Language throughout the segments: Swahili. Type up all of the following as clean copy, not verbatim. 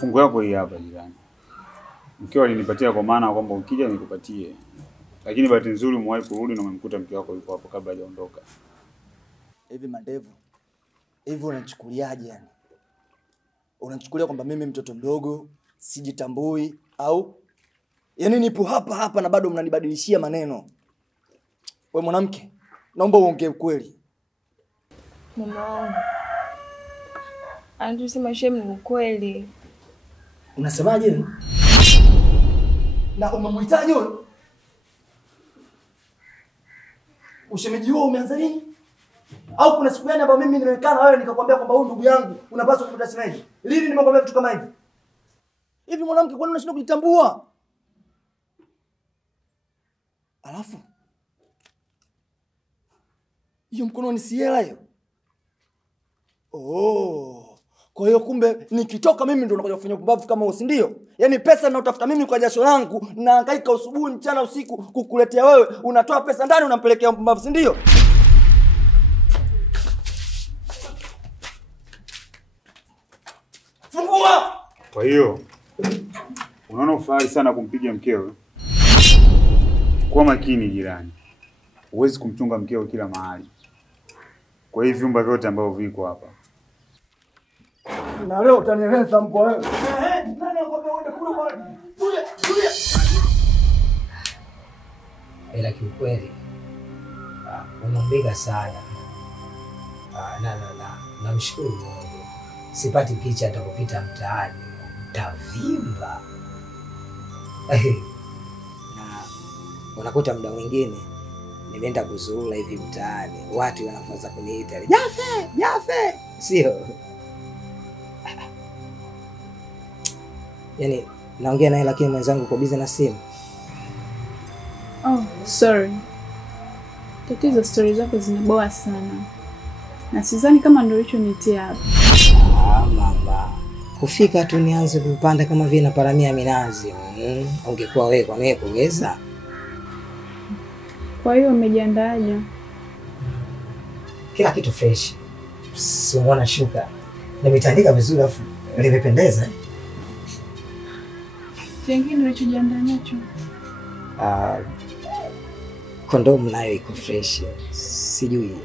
fungu yako hii hapa jirani. Mkeo alinipatia kwa maana kwamba ukija nikupatie. Lakini bahati nzuri umewahi kurudi na umemkuta mke wako yuko hapo kabla hajaondoka. Hivi Mandevu, hivi unachukuliaje yani? Unachukulia kwamba mimi mtoto mdogo, sijitambui au yani nipo hapa na bado mnanibadilishia maneno? Wewe mwanamke, naomba uongee ukweli. Mama wangu, anasema shemu ni ukweli. Unasemaje? Na umemhitaji wewe? Ushemeji huo umeanza lini? Au kuna siku gani ambayo mimi nimekaa na wewe nikakwambia kwamba huyu ndugu yangu unapaswa kupata shemeji? Lini nimekwambia vitu kama hivi? Hivi mwanamke, kwani unashindwa kujitambua? Alafu hiyo mkononi si hela hiyo? Kwa hiyo kumbe nikitoka mimi ndo unakuja kufanya upumbavu kama huo, si ndio? Yaani pesa ninayotafuta mimi kwa jasho langu na hangaika usubuhi mchana usiku kukuletea wewe, unatoa pesa ndani unampelekea upumbavu, si ndio? Fungua! Kwa hiyo unaona ufahari sana kumpiga mkeo. Kuwa makini jirani. Huwezi kumchunga mkeo kila mahali. Kwa hiyo vyumba vyote ambavyo viko hapa. Na leo utanieleza mko wewe. Nani anakuambia uende kule kwa? Tulia. Ila kiukweli unaombega sana. Namshukuru Mungu. Sipati picha atakupita mtaani. Tavimba. Na unakuta muda mwingine nimeenda kuzurura hivi mtaani, watu wanaanza kuniita Jafe. Sio? Yaani naongea naye lakini mwenzangu uko busy na simu. Oh, sorry. Tatizo stories zako zinaboa sana. Na sidhani kama ndio ulichonitia hapa. Mama. Kufika tu nianze kupanda kama vile naparamia minazi. Ungekuwa wewe kwa nini kuweza? Kwa hiyo umejiandaaje? Kila kitu fresh. Simuona shuka. Nimetandika vizuri afu limependeza. Kingine ulichojiandaa nacho? Kondomu nayo iko fresh. Sijui.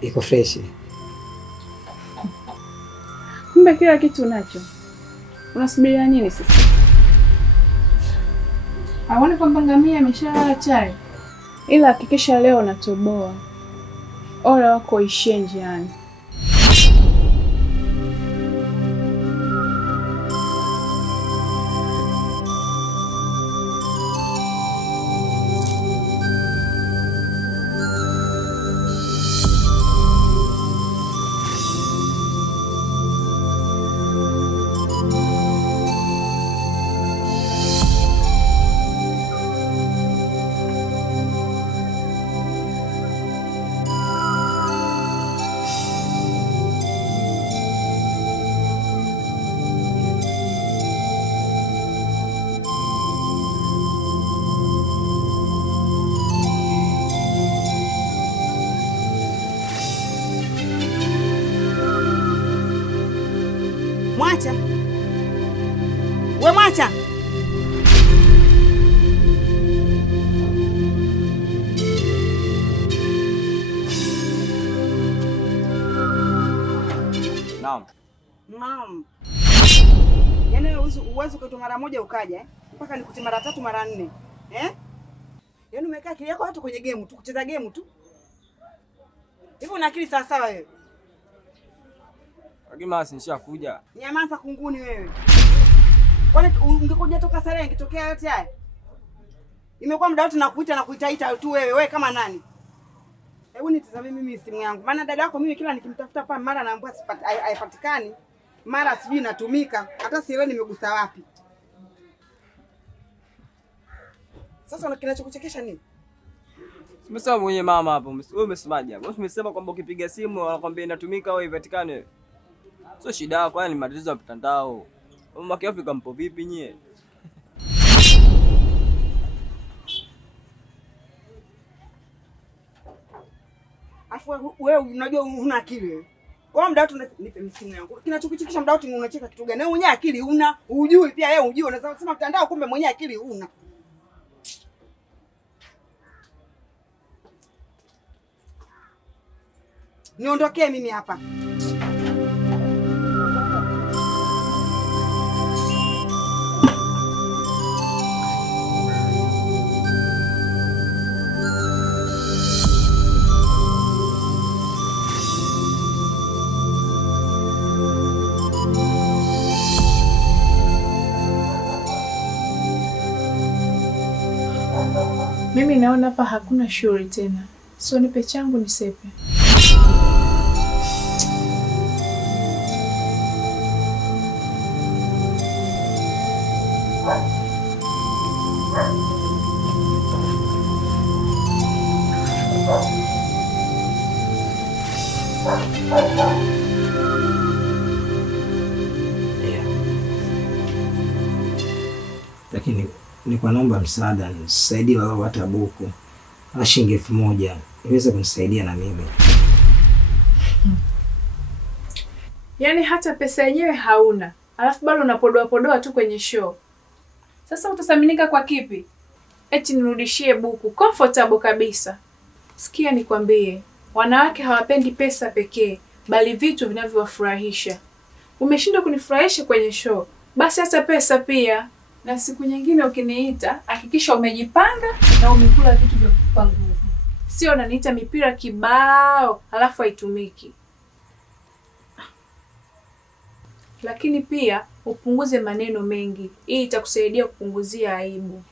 Iko fresh. Kumbe kila kitu unacho. Unasubiria nini sasa? Haoni kwamba ngamia ameshalala chai? Ila hakikisha leo natoboa. Ole wako ishie njiani. Mwacha. We mwacha. Naam. Yaani uwezo kutoa mara moja ukaja mpaka nikuti mara 3 mara 4. Yaani umekaa akili yako hata kwenye game tu, kucheza game tu. Hivi una akili sawa sawa wewe? Akima nishakuja. Nyamaza kunguni wewe. Kwani ungekuja toka sare ingetokea yote haya? Imekuwa muda wote nakuita na kuitaita tu wewe kama nani? Hebu nitazame mimi simu yangu. Maana dada yako mimi kila nikimtafuta hapa mara naambiwa haipatikani. Mara sijui inatumika. Hata sielewi nimegusa wapi. Sasa kinachokuchekesha nini? Umesema mwenye mama hapo. Wewe umesemaje hapo? Wewe umesema kwamba ukipiga simu wanakuambia inatumika au haipatikani wewe. Sio shida yako, yani matatizo ya mtandao. Mama Kiafrika mpo vipi nyie? Afu wewe unajua huna akili wewe. Kwa muda wote nipe simu yangu. Kinachokuchekesha muda wote unacheka kitu gani? Wewe mwenyewe akili una, hujui pia yeye hujui. Unaweza kusema mtandao kumbe mwenyewe akili una. Niondokee mimi hapa. Mimi naona hapa hakuna shughuli tena. So nipe changu nisepe. Lakini nilikuwa naomba msaada, nisaidie walau hata buku. Hata shilingi 1000 iweze kunisaidia na mimi. Yaani hata pesa yenyewe hauna. Alafu bado unapodoa tu kwenye show. Sasa utasaminika kwa kipi? Eti nirudishie buku comfortable kabisa. Sikia nikwambie, wanawake hawapendi pesa pekee, bali vitu vinavyowafurahisha. Umeshindwa kunifurahisha kwenye show, basi hata pesa pia. Na siku nyingine ukiniita, hakikisha umejipanga na umekula vitu vya kukupa nguvu. Sio unaniita mipira kibao, alafu haitumiki. Lakini pia upunguze maneno mengi, hii itakusaidia kupunguzia aibu.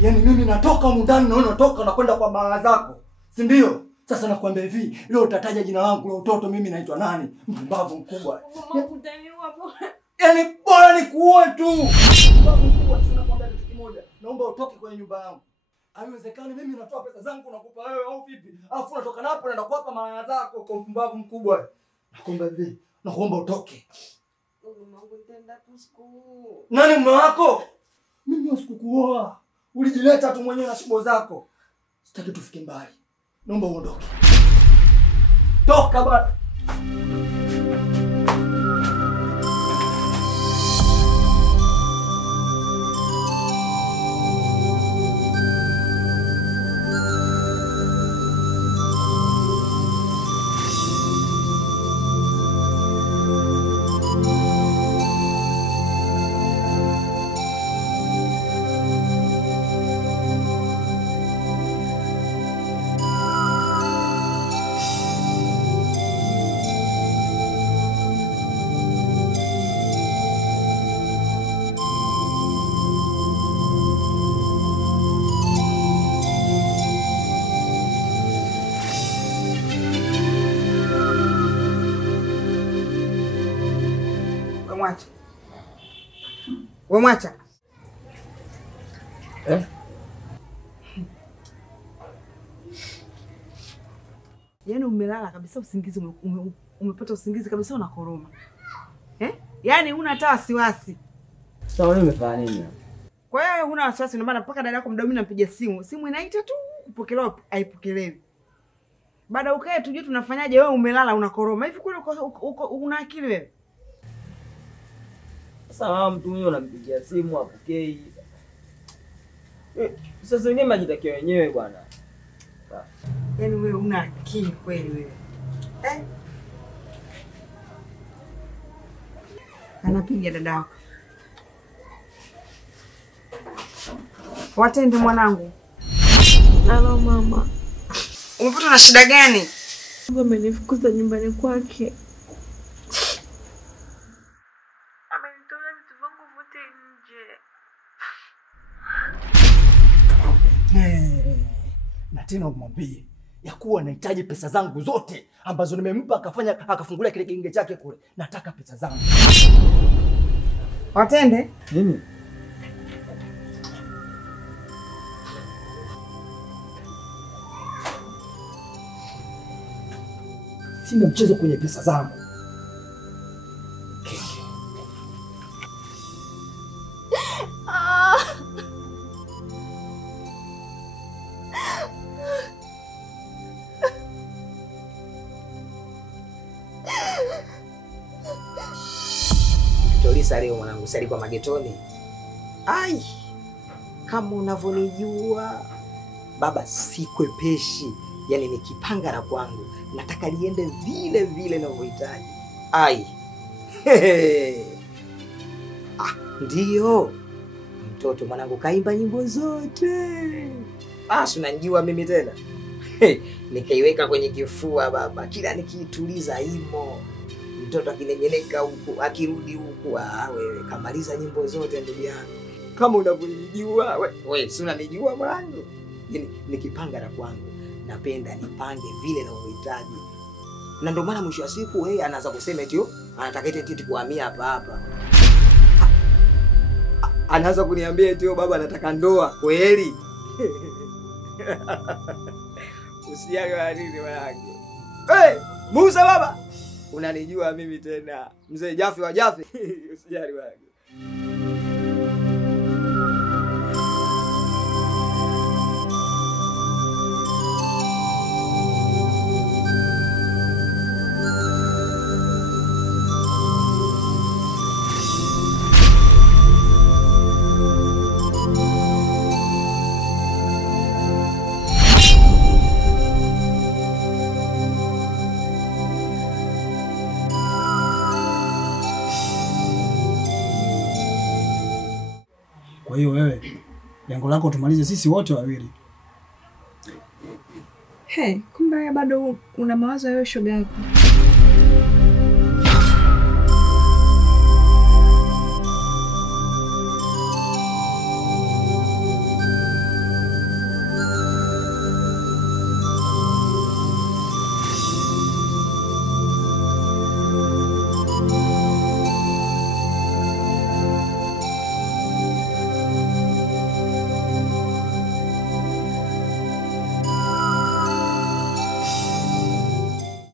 Yaani mimi natoka humu ndani na wewe unatoka na kwenda kwa baba zako. Si ndio? Sasa nakwambia hivi, leo utataja jina langu la utoto mimi naitwa nani? Mpumbavu mkubwa. Mama utaniua bora. Yaani bora nikuoe tu. Mpumbavu mkubwa, sina kwambia kitu kimoja. Naomba utoke kwenye nyumba yangu. Haiwezekani mimi natoa pesa zangu nakupa wewe au vipi? Alafu unatoka napo unaenda kuwapa malaya zako kwa mpumbavu mkubwa. Nakuomba hivi, nakuomba utoke. Mume wangu nitaenda tu siku. Nani mume wako? Mimi usikukuoa. Ulijileta tu mwenyewe na shobo zako. Sitaki tufike mbali. Naomba uondoke. Toka bwana. Wewe mwacha. Yaani umelala kabisa usingizi umepata usingizi kabisa unakoroma. Yaani huna hata wasiwasi. Sasa wewe umefanya nini? Kwa hiyo huna wasiwasi ndio maana mpaka dada yako muda mwingine anapiga simu. Simu inaita tu kupokelewa haipokelewi. Baada ukae tujue tunafanyaje wewe umelala unakoroma. Hivi kweli una akili wewe? Sasa mtu mwenyewe unampigia simu apokei. Sasa wenyewe majitakia wenyewe bwana. Yaani wewe una akili kweli wewe. Anapiga dadako. Watende mwanangu. Halo mama. Umepata na shida gani? Mungu amenifukuza nyumbani kwake. Amenitoa vitu vangu vote nje. Na tena umwambie ya kuwa nahitaji pesa zangu zote ambazo nimempa akafungulia kile kiinge chake kule. Nataka pesa zangu. Watende? Nini? Sina mchezo kwenye pesa zangu. Tolisa leo mwanangu sali kwa magetoni. Ai. Kama unavyonijua baba sikwepeshi. Yaani nikipanga la kwangu nataka liende vile vile ninavyohitaji. Ai. Ndio. Mtoto mwanangu kaimba nyimbo zote. Si unanijua mimi tena. Nikaiweka kwenye kifua baba. Kila nikiituliza imo. Mtoto akinengeleka huku, akirudi huku, wewe kamaliza nyimbo zote ndugu yangu. Kama unavyonijua wewe, si unanijua mwanangu. Nikipanga la kwangu napenda nipange vile ninavyohitaji. Na ndio maana mwisho wa siku yeye anaanza kusema eti anataka eti kuhamia hapa. Anaanza kuniambia eti baba anataka ndoa. Kweli? Usiaga wa nini mwanangu? Musa baba. Unanijua mimi tena. Mzee Jafi wa Jafi. Usijali wangu. Kwa hiyo wewe lengo lako tumalize sisi wote wawili. Kumbe bado una mawazo ya shoga yako.